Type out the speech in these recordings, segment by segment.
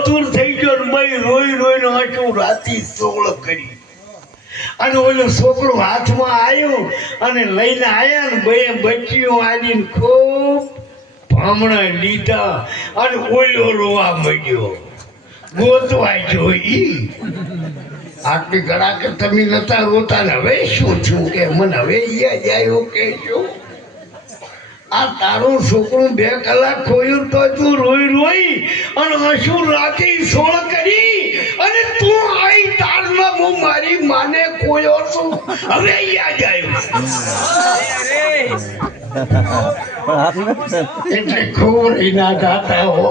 અતુર થઈ ગયો ને ભાઈ રોઈ રોઈને આંસુ રાતી સોળ કરી અને ઓલું છોકરું હાથમાં આવ્યું અને લઈને આયા ને બે બચ્ચીઓ આવીને ખૂબ ભામણા લીધા અને ઓલો રોવા મળ્યો ગોતવા જોઈ આટલી ઘડા કે તમે નતા રોતા ને હવે શું છું કે મને હવે યાદ આવ્યો કે શું આ તારું છોકરું 2 કલાક ખોયું તો તું રોઈ રોઈ અને આંસુ રાતી સોળ કરી અને તું આઈ તારમાં હું મારી માને ખોયો છું હવે યાદ આવ્યું એટલે ખૂબ ના જાતા હો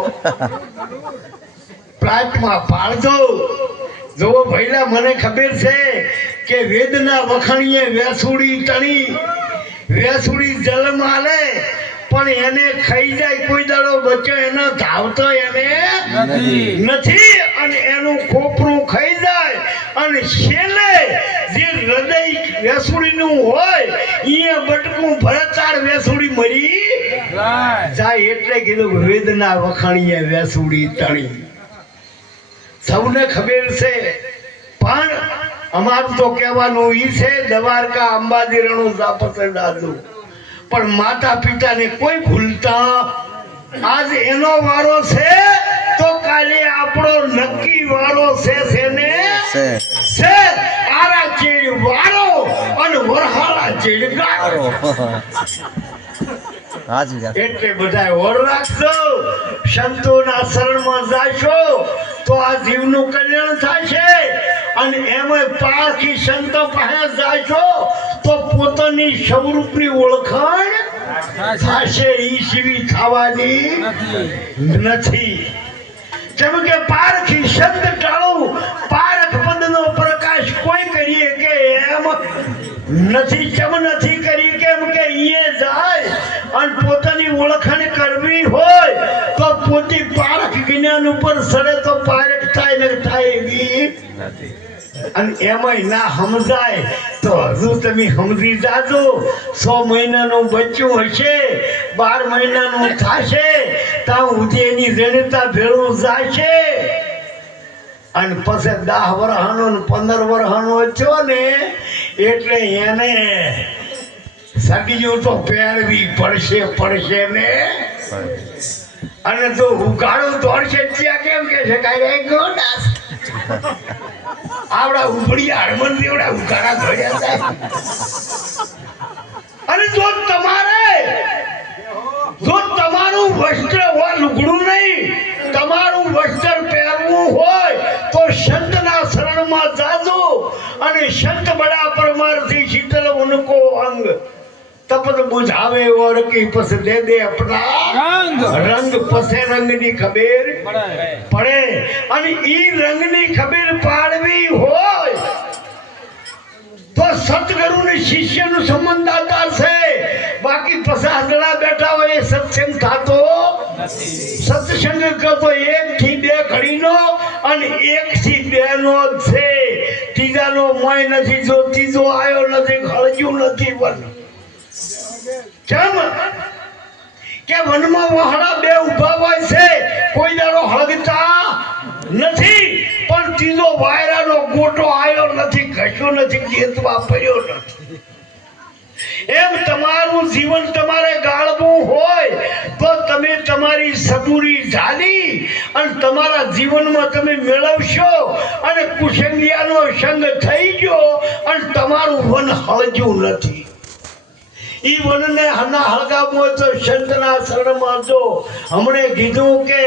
પ્રાચમાં પાડજો જો ભઈલા મને ખબર છે કે વેદના વખણીએ વેસુડી તણી વેસુડી જલમ આલે પણ એને ખાઈ જાય કોઈ દાડો બચ્ચો એનો ધાવતો એને નથી અને એનું ખોપરું ખાઈ જાય અને છેલ્લે જે હૃદય વેસુડીનું હોય એ બટકું ભરતાર વેસુડી મરી જાય એટલે કીધું વેદના વખણીએ વેસુડી તણી સૌને ખબર છે પણ અમારું તો કહેવાનું ઈ છે દ્વારકા અંબાજી રણુજા પસંદ આદુ પણ માતા પિતાને કોઈ ભૂલતા આજ એનો વારો છે તો કાલે આપણો નક્કી વારો છે ને છે આરા ચેડ વારો અને વરહાળા ચેડ ગારો એટલે બધા ઓર રાખજો સંતોના શરણમાં જાશો તો આ જીવનું કલ્યાણ થશે અને એમાં પારખી સંતો પાસે જાશો તો પોતાની સ્વરૂપની ઓળખાણ થશે ઈ સિવી થવાની નથી જેમ કે પારખી સંત ટાળું પારખ પદનો પ્રકાશ કોઈ કરીએ કે એમ નથી કેમ નથી કરી કેમ કે ઈએ જાય અને પોતાની ઓળખાણ કરવી હોય તો પોતી પારખ જ્ઞાન ઉપર સડે તો પારખ થાય ને થાય એવી અને એમાંય ના સમજાય તો હજુ તમે સમજી જાજો 100 મહિનાનું બચ્ચું હશે 12 મહિનાનું થશે ત્યાં સુધી એની જણતા ભેળું જશે અને પછી 10 વર્ષનો ને 15 વર્ષનો થયો ને એટલે એને સગીઓ તો પહેરવી પડશે ને અને તો ઉઘાડું દોડશે ત્યાં કેમ કે છે કાંઈ ગોડાસ આવડા ઉભડિયા હરમન દેવડા ઉઘાડા ઘડ્યા થાય અને જો તમારું વસ્ત્ર હોય લુગડું નહીં તમારું વસ્ત્ર પહેરવું હોય તો સંતના શરણમાં જાજો અને સંત બડા પરમારથી શીતલ ઉनको અંગ તપત બુझावे और की पस दे दे अपना रंग पसे रंग ની ખબર પડે અને ઈ રંગ ની ખબર પાડવી હોય તો સતગુરુ ને શિષ્ય નું સંબંધ આધાર છે બાકી 50 જણા બેઠા હોય એ સત્સંગ થાતો સત્સંગ કરતો 1 થી 2 ઘડીનો અને 1 થી 2 નો છે ત્રીજાનો મોય નથી જો ત્રીજો આયો નથી ખળજ્યું નથી વન કેમ કે વનમાં વહાડા 2 ઊભા હોય છે કોઈ દાડો હળગતા નથી પણ ત્રીજો વાયરાનો ગોટો આયો નથી ઘસ્યો નથી જેતવા પડ્યો નથી એમ તમારું જીવન તમારે ગાળવું હોય તો તમે તમારી સદુરી જાણી અને તમારા જીવનમાં તમે મેળવશો અને કુસંગિયાનો સંગ થઈ ગયો અને તમારું વન હળજ્યું નથી ઈ વનને હના હળગાવવો તો સંતના શરણમાં જો હમણે કીધું કે